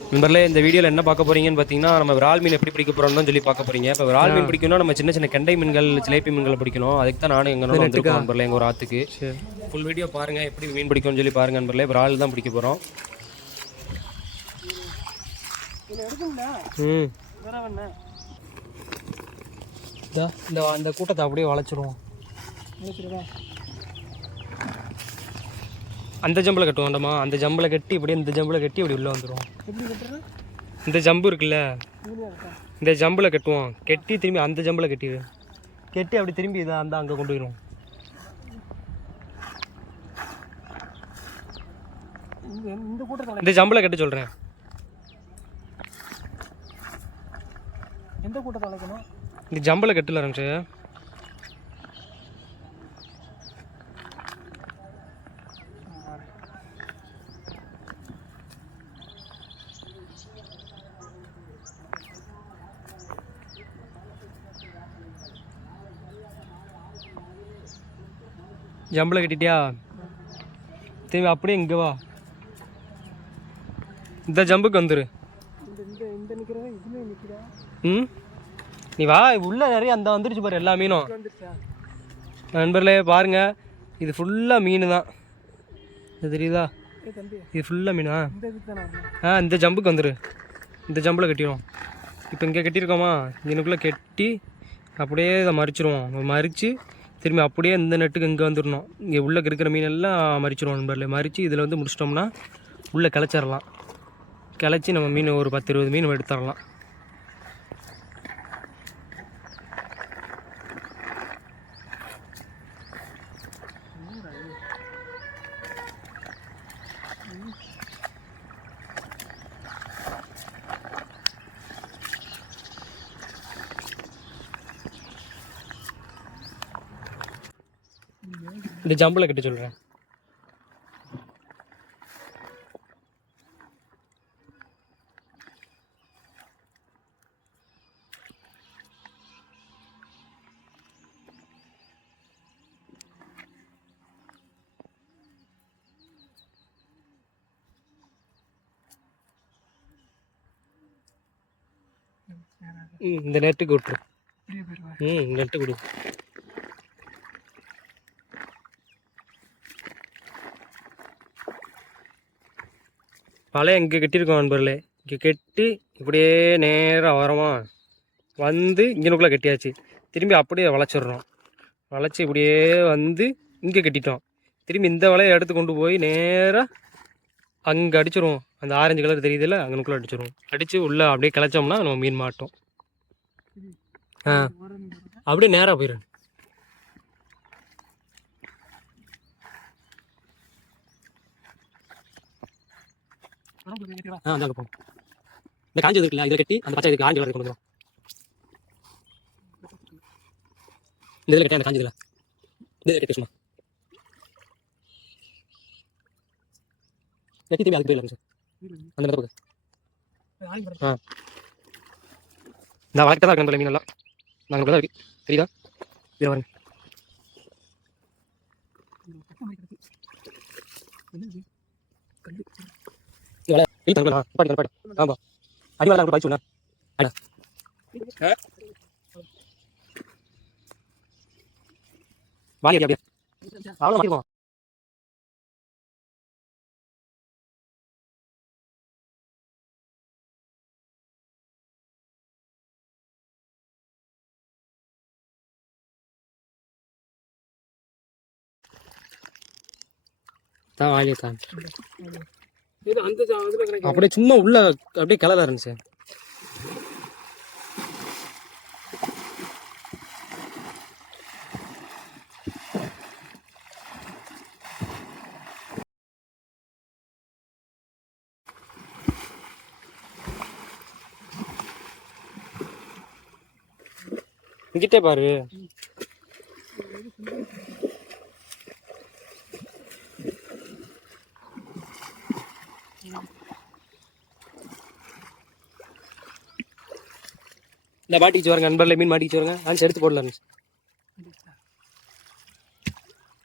நண்பர்களே இந்த வீடியோவில் என்ன பார்க்க போறீங்கன்னு பார்த்தீங்கன்னா நம்ம விரால் மீன் எப்படி பிடிக்க போறோம்னு சொல்லி பார்க்க போறீங்க. இப்போ விரால் மீன் பிடிக்கணும்னா நம்ம சின்ன சின்ன கெண்டை மீன்கள் சிலேபி மீன்கள் பிடிக்கணும். அதுக்கு தான் நானும் எங்க வந்திருக்கோம் நண்பர்களே எங்க ஒரு ஆத்துக்கு. ஃபுல் வீடியோ பாருங்க எப்படி மீன் பிடிக்கும்னு சொல்லி பாருங்க நண்பர்களே. விரால் தான் பிடிக்க போறோம். ம். இந்த கூட்டத்தை அப்படியே வளைச்சிருவோம். அந்த ஜம்பில் கட்டுவோம் வேண்டாமா அந்த ஜம்பில் கட்டி இப்படியே இந்த ஜம்பில் கட்டி இப்படி உள்ளே வந்துடும் இந்த ஜம்பு இருக்குல்ல? இந்த ஜம்பில் கட்டுவோம். கட்டி திரும்பி அந்த ஜம்பில் கட்டிடு கட்டி அப்படி திரும்பி இதை அந்த அங்கே கொண்டு போயிடும் இந்த ஜம்பில் கட்ட சொல்கிறேன் எந்த கூட்டத்தை அழைக்கணும்? இந்த ஜம்பில் கட்டல ரம்சு. ஜம்பில் கட்டிட்டியா? திரும்பி அப்படியே இங்கே வா. இந்த ஜம்புக்கு வந்துரு. ம்? நீ வா உள்ள நிறைய அந்த வந்துருச்சு பாரு எல்லா மீனும். நண்பர்களே பாருங்க. இது ஃபுல்லாக மீன் தான் இது தெரியுதா? இது ஃபுல்லாக மீனா? ஆ இந்த ஜம்புக்கு வந்துரு. இந்த ஜம்பில் கட்டிடுவோம் இப்போ இங்கே கட்டியிருக்கோமா? இதுக்குள்ளே கட்டி அப்படியே இதை மறிச்சிருவோம். மறித்து திரும்பி அப்படியே இந்த நெட்டுக்கு இங்கே வந்துடணும். இங்கே உள்ளே இருக்கிற மீன் எல்லாம் மறிச்சிருவோம் நண்பர்களே. மறித்து இதில் வந்து முடிச்சிட்டோம்னா உள்ளே கிளச்சிடலாம் கிளச்சி நம்ம மீன் ஒரு பத்து இருபது மீன் எடுத்துடலாம் இந்த ஜம்பில் கட்ட சொல்கிறேன் இந்த நெட்டுக்கு விட்டுரு. ம் நெட்டு கொடு வலை இங்கே கட்டியிருக்கோம் நண்பர்களே. இங்கே கட்டி இப்படியே நேராக வரமா வந்து இங்கனுக்குள்ளே கட்டியாச்சு. திரும்பி அப்படியே வளைச்சிடுறோம். வளைச்சி இப்படியே வந்து இங்கே கட்டிட்டோம். திரும்பி இந்த வலையை எடுத்து கொண்டு போய் நேராக அங்கே அடிச்சிருவோம். அந்த ஆரஞ்சு கலர் தெரியுதுல்ல அங்கனுக்குள்ளே அடிச்சிருவோம். அடித்து உள்ளே அப்படியே கிளச்சோம்னா நம்ம மீன் மாட்டோம். ஆ. அப்படியே நேராக போயிடும் இந்த காஞ்சது இருக்குல்ல இதில் கட்டி அந்த பச்சை இதுக்கு ஆரஞ்சு கலர் கொண்டு வந்துடும் இந்த இதில் கட்டி அந்த காஞ்சதுல இதில்? கட்டி சும்மா. கட்டி திரும்பி அதுக்கு போயிடலாம் சார். அந்த மாதிரி போகுது ஆ. இந்த வளர்க்கிட்ட தான் இருக்கணும் மீன் எல்லாம் நாங்கள் தான் இருக்கு. சரிதா இதில் வரேன் பாருங்க இவ்வளோ இல்லை தங்கலாம் பாட்டு பாட்டு ஆமாம் அடி வரலாம் பாய்ச்சு ஒன்றா அடா வாங்கி அப்படியே அவ்வளோ மாட்டிருக்கோம் தான் வாங்கி தான் இது அந்த அப்படியே சும்மா உள்ள அப்படியே கிளற இருந்துச்சு இங்கிட்டே பாரு. இந்த மாட்டிச்சு வரங்க நண்பர்ல மீன் மாட்டிச்சு வரங்க ஆன்ஸ் எடுத்து போடலாம்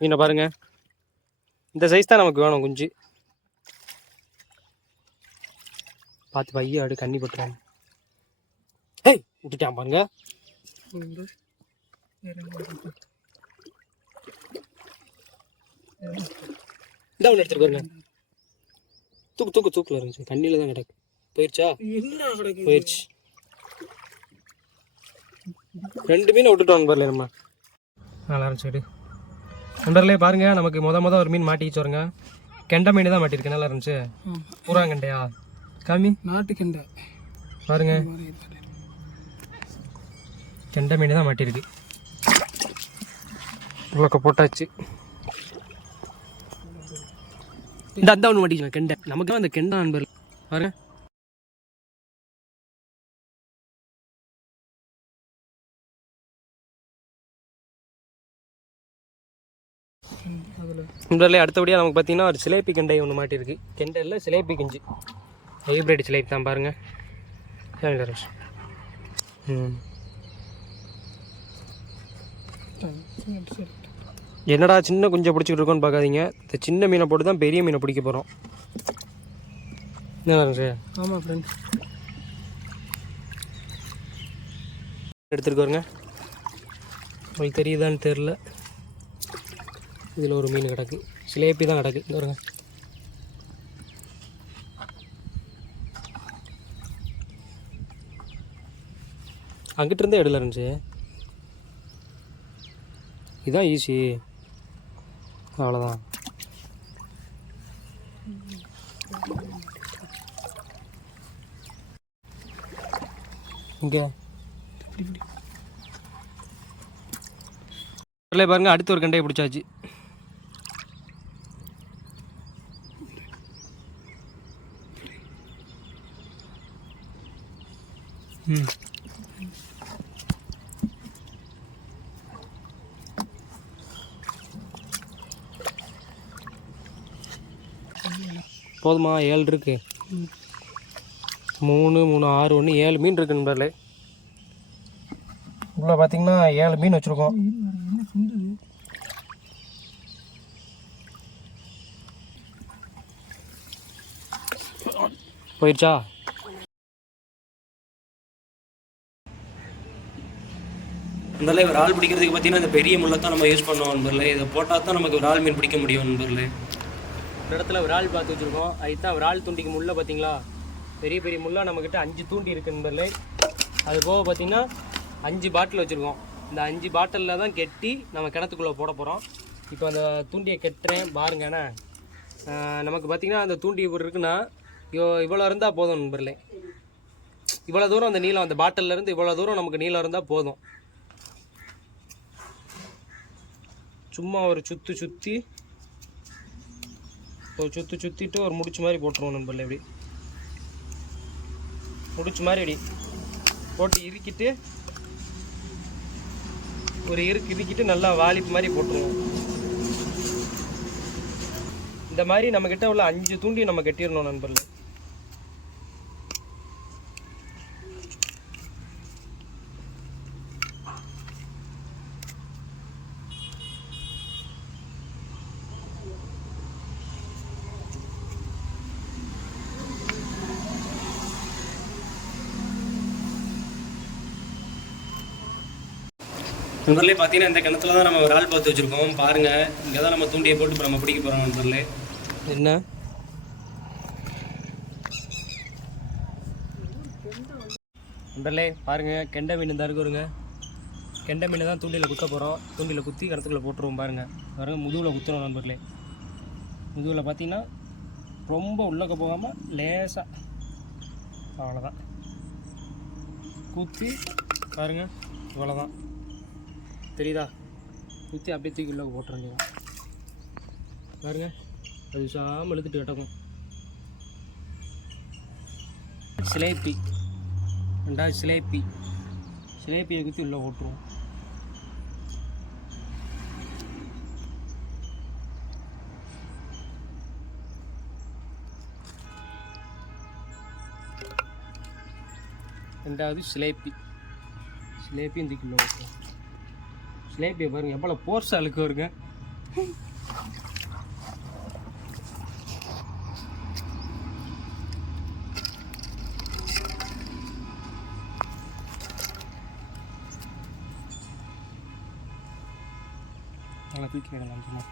மீனை பாருங்க. இந்த சைஸ் தான் நமக்கு வேணும் குஞ்சு. பார்த்து பைய அப்படி கண்ணி போட்டுறாங்க ஏய் விட்டுட்டான் பாருங்க. இந்த ஒன்று எடுத்துட்டு பாருங்க. தூக்கு தூக்கு தூக்குல இருந்துச்சு தண்ணியில தான் கிடக்கு. போயிடுச்சா போயிடுச்சு ரெண்டு மீனை விட்டுட்டோம் பாருல நம்ம. நல்லா இருந்துச்சு நண்பர்களே பாருங்க நமக்கு முத முத ஒரு மீன் மாட்டிக்கிச்சு வருங்க கெண்டை மீன் தான் மாட்டிருக்கு நல்லா இருந்துச்சு. பூராங்கண்டையா காமி. நாட்டுக்கெண்டை பாருங்க. மாதிரி இருக்கு. கெண்டை மீன் தான் மாட்டிருக்கு இவ்வளோக்க போட்டாச்சு. இந்த அந்த ஒன்று மாட்டிக்கலாம். கெண்டை. நமக்கு தான் அந்த கெண்டை நண்பர் பாருங்க. நண்பர்களே அடுத்தபடியாக நமக்கு பார்த்தீங்கன்னா ஒரு சிலேபி கெண்டை ஒன்று மாட்டிருக்கு கெண்டை இல்லை சிலேபி குஞ்சு. ஹைப்ரிட் சிலேபி தான் பாருங்க. சரிங்க ரமேஷ். ம். என்னடா சின்ன குஞ்சை பிடிச்சிட்டு இருக்கோன்னு பார்க்காதீங்க. இந்த சின்ன மீனை போட்டு தான் பெரிய மீனை பிடிக்க போகிறோம் என்ன ரமேஷ்? ஆமா ஃப்ரெண்ட் எடுத்துட்டு வருங்க உங்களுக்கு தெரியுதான்னு தெரில இதில் ஒரு மீன் கிடக்கு. சிலேபி தான் கிடக்கு. இந்த வருங்க அங்கிட்டு இருந்தே எடுல இருந்துச்சு. இதுதான் ஈஸி அவ்வளோதான் இங்கே. பாருங்க அடுத்து ஒரு கண்டையை பிடிச்சாச்சு. போதுமா ஏழு இருக்கு. மூணு மூணு ஆறு ஒன்று ஏழு மீன் இருக்கு நண்பர்களே. உள்ள பார்த்தீங்கன்னா ஏழு மீன் வச்சுருக்கோம். போயிடுச்சா நண்பர்களே ஒரு ஆள் பிடிக்கிறதுக்கு பார்த்தீங்கன்னா இந்த பெரிய முள்ளை தான் நம்ம யூஸ் பண்ணுவோம் நண்பர்களே. இதை போட்டால் தான் நமக்கு ஒரு ஆள் மீன் பிடிக்க முடியும் நண்பர்களே. ஒரு இடத்துல ஒரு ஆள் பார்த்து வச்சுருக்கோம். அதுதான் ஒரு ஆள் தூண்டிக்கு முள்ளை பார்த்தீங்களா? பெரிய பெரிய முள்ளாக நம்மக்கிட்ட அஞ்சு தூண்டி இருக்கு நண்பர்களே. அது போக பார்த்தீங்கன்னா அஞ்சு பாட்டில் வச்சுருக்கோம். இந்த அஞ்சு பாட்டிலில் தான் கெட்டி நம்ம கிணத்துக்குள்ளே போட போகிறோம் இப்போ அந்த தூண்டியை கெட்டுறேன் பாருங்கண்ணே நமக்கு பார்த்தீங்கன்னா அந்த தூண்டி இவ்வளோ இருக்குன்னா இவ்வளோ இவ்வளோ இருந்தால் போதும் நண்பர்களே. இவ்வளோ தூரம் அந்த நீளம் அந்த பாட்டிலேருந்து இவ்வளோ தூரம் நமக்கு நீளம் இருந்தால் போதும். சும்மா ஒரு சுற்றி சுற்றி ஒரு சுற்றி சுற்றிட்டு ஒரு முடிச்சு மாதிரி போட்டுருவோம் நண்பரில் இப்படி. முடிச்சு மாதிரி இப்படி போட்டு இறுக்கிட்டு ஒரு இருக்கு இறுக்கிட்டு நல்லா வாலிப்பு மாதிரி போட்டுருவோம். இந்த மாதிரி நம்ம கிட்ட உள்ள அஞ்சு தூண்டி நம்ம கட்டிடணும் நண்பர்களே. நண்பர்களே பார்த்தீங்கன்னா இந்த கிணத்துல தான் நம்ம ஒரு ஆள் பார்த்து வச்சுருக்கோம். பாருங்கள் இங்கே தான் நம்ம தூண்டியை போட்டு இப்போ நம்ம பிடிக்க போகிறோம் நண்பர்களே என்ன? நண்பர்களே பாருங்கள் கெண்டை மீன் தான் இருக்குங்க கெண்டை மீனை தான் தூண்டியில் குத்த போகிறோம் தூண்டியில் குத்தி கிணத்துக்குள்ள போட்டுருவோம் பாருங்கள் பாருங்க முதுகில் குத்துறோம் நண்பர்களே. முதுகில் பார்த்தீங்கன்னா ரொம்ப உள்ளக்க போகாமல் லேசாக அவ்வளோதான் குத்தி பாருங்கள் இவ்வளோதான் தெரியுதா? ஊற்றி அப்படியே தூக்கி உள்ள போட்டுற வேண்டியதான் பாருங்க அது சாமல் இழுத்துட்டு கிடக்கும். சிலேப்பி. ரெண்டாவது சிலேப்பி. சிலேப்பியை குத்தி உள்ளே போட்டுருவோம். ரெண்டாவது சிலேப்பி. சிலேப்பியும் தூக்கி உள்ள போட்டுருவோம். சிலேபியை பாருங்கள் எவ்வளோ போர்ஸாக அழுக்கு வருங்க நல்லா தூக்கி விடலாம் சும்மா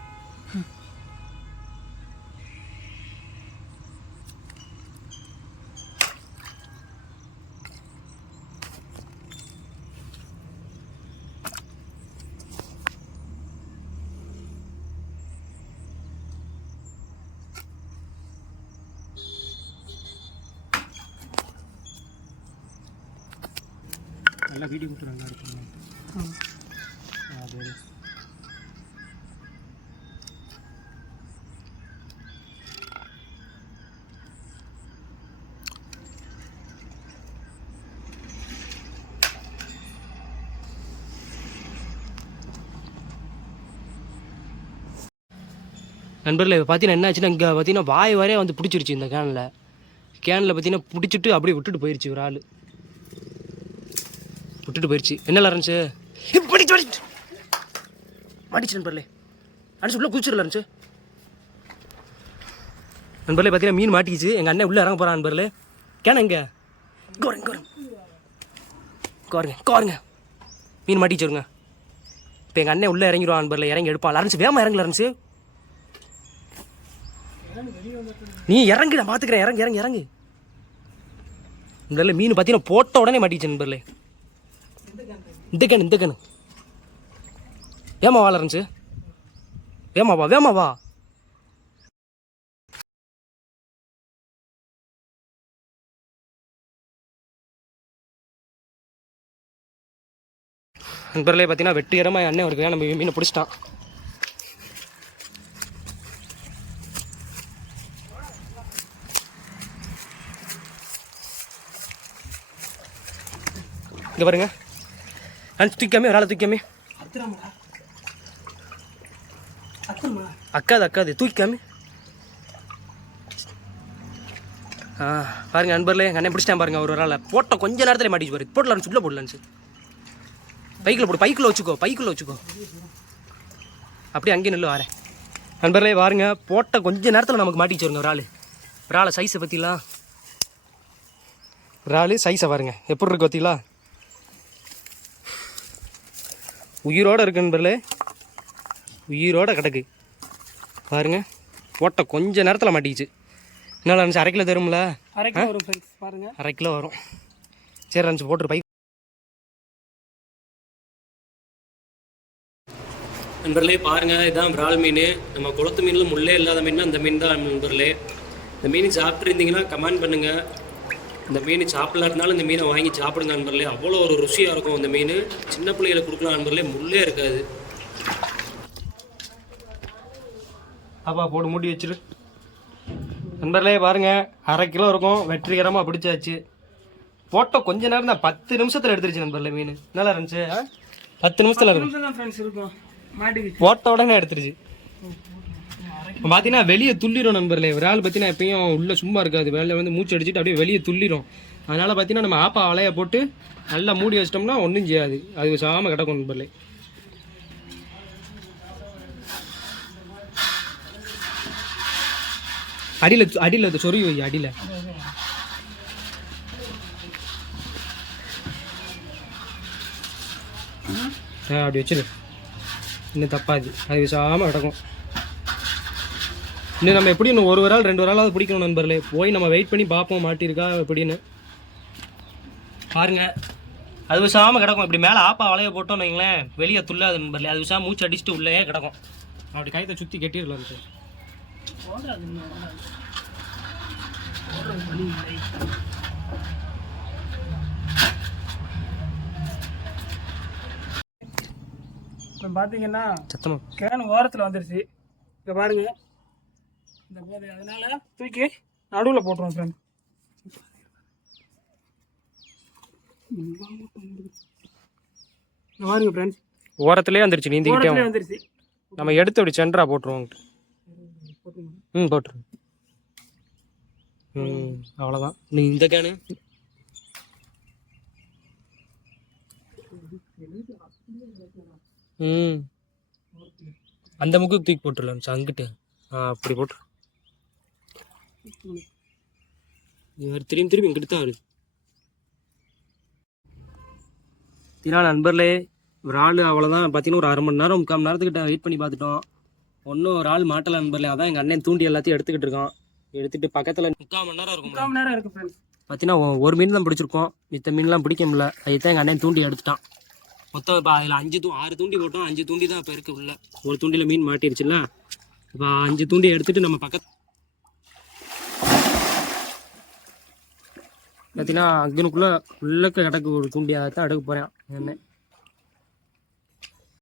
நல்லா வீடியோ போட்டு நல்லா எடுக்கணும் அது நண்பர்களே இப்போ பார்த்தீங்கன்னா என்ன ஆச்சுன்னா இங்கே பார்த்தீங்கன்னா வாய் வரையே வந்து பிடிச்சிருச்சு இந்த கேனில் கேனில் பார்த்தீங்கன்னா பிடிச்சிட்டு அப்படியே விட்டுட்டு போயிடுச்சு ஒரு ஆள். விட்டுட்டு போயிடுச்சு என்ன இருந்துச்சு? படிச்சு படிச்சு மாட்டிச்சு நண்பர்களே. அடிச்சு உள்ளே குதிச்சிடல இருந்துச்சு. நண்பர்களே பார்த்தீங்கன்னா மீன் மாட்டிக்கிச்சு. எங்கள் அண்ணன் உள்ளே இறங்க போகிறான் நண்பர்களே. கேன எங்க இங்கே வரங்க கோருங்க வரங்க. இங்கே மீன் மாட்டிச்சு வருங்க இப்போ எங்கள் அண்ணன் உள்ளே இறங்கிடுவான் நண்பர்களே. இறங்கி எடுப்பான். லரன்ஸ் வேமா இறங்கல இருந்துச்சு. நீ இறங்கு நான் பார்த்துக்கிறேன் இறங்கு இறங்கு இறங்கு. இந்த மீன் பார்த்தீங்கன்னா போட்ட உடனே மாட்டிச்சு நண்பர்களே. இந்த கேனு இந்த இருந்துச்சு? ஏமா வா லரன்ஸு வேமா வா. வேமா வா நண்பர்களே பார்த்தீங்கன்னா வெற்றிகரமாக என் அண்ணன் ஒரு நம்ம மீனை பிடிச்சிட்டான். இங்கே பாருங்க. நான் தூக்காமே ஒரு ஆளை தூக்காமே அக்காது அக்காது தூக்காமே ஆ பாருங்க எங்கள் அண்ணன் பிடிச்சிட்டேன் பாருங்க ஒரு ஆளை. போட்ட கொஞ்ச நேரத்தில் மாட்டிச்சு பாரு. போடலாம் சுள்ள போடலான்னு பைக்கில் போடு பைக்கில் வச்சுக்கோ பைக்கில் வச்சுக்கோ. அப்படியே அங்கேயே நில்லு வரேன். நண்பர்களே பாருங்க போட்ட கொஞ்ச நேரத்தில் நமக்கு மாட்டிச்சு வருங்க ஒரு ஆள். ஒரு ஆளை சைஸை பற்றிலாம் ஒரு ஆள் சைஸை பாருங்க எப்படி இருக்கு பார்த்தீங்களா உயிரோட இருக்கு நண்பர்களே. உயிரோட கிடக்கு. பாருங்க போட்ட கொஞ்ச நேரத்தில் மாட்டிக்கிச்சு. என்ன நினச்சி அரை கிலோ தரும்ல? அரை கிலோ வரும் ஃப்ரெண்ட்ஸ் பாருங்க. அரை கிலோ வரும். சரி நினச்சி போட்டுரு பை. நண்பர்களே பாருங்க இதான் விரால் மீன். நம்ம குளத்து மீனில் முள்ளே இல்லாத மீன் அந்த மீன் தான் நண்பர்களே. இந்த மீன் சாப்பிட்ருந்தீங்கன்னா கமெண்ட் பண்ணுங்க. இந்த மீன் சாப்பிடல இருந்தாலும் இந்த மீனை வாங்கி சாப்பிடுங்க நண்பர்களே. அவ்வளோ ஒரு ருசியாக இருக்கும் இந்த மீன். சின்ன பிள்ளைகளுக்கு கொடுக்கலாம் நண்பர்களே. முள்ளே இருக்காது. அப்பா போட்டு மூடி வச்சிரு. நண்பர்களே பாருங்க. அரை கிலோ இருக்கும். வெற்றிகரமாக பிடிச்சாச்சு. போட்டோ கொஞ்ச நேரம் தான். பத்து நிமிஷத்தில் எடுத்துருச்சு நண்பர்களே மீன். நல்லா இருந்துச்சு? பத்து நிமிஷத்தில் இருக்கும். போட்ட உடனே எடுத்துருச்சு. பார்த்தீங்கன்னா வெளியே துள்ளிடும் நண்பர்களே. ஒரு ஆள் பார்த்தீங்கன்னா எப்பயும் உள்ளே சும்மா இருக்காது. வேலை வந்து மூச்சு அடிச்சுட்டு அப்படியே வெளியே துள்ளிடும் அதனால் பார்த்தீங்கன்னா நம்ம ஆப்பா வலைய போட்டு நல்லா மூடி வச்சிட்டோம்னா ஒன்றும் செய்யாது. அது சாமல் கிடக்கும் நண்பர்களே. அடியில் அடியில் சொருகி வை அடியில். ஆ அப்படி வச்சிரு. இன்னும் தப்பாது. அது விசாமல் கிடக்கும். இன்னும் நம்ம எப்படி இன்னும் ஒரு ஒரு ஆள் ரெண்டு ஒரு ஆளாவது பிடிக்கணும் நண்பர்களே. போய் நம்ம வெயிட் பண்ணி பார்ப்போம் மாட்டியிருக்கா எப்படின்னு. பாருங்க. அது விசாமல் கிடக்கும். இப்படி மேலே ஆப்பா வலைய போட்டோம்னு வைங்களேன் வெளியே துள்ளாது நண்பர்களே. அது விசாம மூச்சு அடிச்சுட்டு உள்ளே கிடக்கும். அப்படி கயத்தை சுற்றி கட்டிடலாம் சார். இப்போ பார்த்தீங்கன்னா கேன் ஓரத்தில் வந்துருச்சு. இங்கே பாருங்க. இந்த போதை அதனால தூக்கி நடுவில் போட்டுருவோம் ஃப்ரெண்ட் பாருங்க ஃப்ரெண்ட்ஸ் ஓரத்துலேயே வந்துருச்சு நீந்திக்கிட்டே வந்துருச்சு. நம்ம எடுத்து அப்படி சென்டரா போட்டுருவோம் ம் போட்டுரு. ம் அவ்வளோதான் நீ இந்த கேனு. ம். அந்த முக்கு தூக்கி போட்டுடலாம் அங்கிட்டு ஆ அப்படி போட்டு திரும்பி திரும்பி இங்கிட்டு தான் வருது. தினா நண்பர்களே ஒரு ஆள் அவ்வளோதான் பார்த்தீங்கன்னா ஒரு அரை மணி நேரம் முக்கால் மணி நேரத்துக்கிட்ட வெயிட் பண்ணி பார்த்துட்டோம். ஒன்றும் ஒரு ஆள் மாட்டல நண்பர்களே. அதான் எங்கள் அண்ணன் தூண்டி எல்லாத்தையும் எடுத்துக்கிட்டு இருக்கான். எடுத்துட்டு பக்கத்தில் முக்கால் மணி நேரம் இருக்கும் முக்கால் மணி நேரம் இருக்குது பார்த்தீங்கன்னா ஒரு மீன் தான் பிடிச்சிருக்கோம். மித்த மீன்லாம் பிடிக்க முடியல. அதுதான் எங்கள் அண்ணன் தூண்டி எடுத்துட்டான். மொத்தம் இப்போ அதில் அஞ்சு தூ ஆறு தூண்டி போட்டோம். அஞ்சு தூண்டி தான் இப்போ இருக்கு உள்ள. ஒரு தூண்டியில் மீன் மாட்டிருச்சுல்ல? இப்போ அஞ்சு தூண்டி எடுத்துட்டு நம்ம பக்கத்து பார்த்தீங்கன்னா அங்கனுக்குள்ளே உள்ளக்க கிடக்கு ஒரு தூண்டியாக தான் எடுக்க போகிறேன் என்ன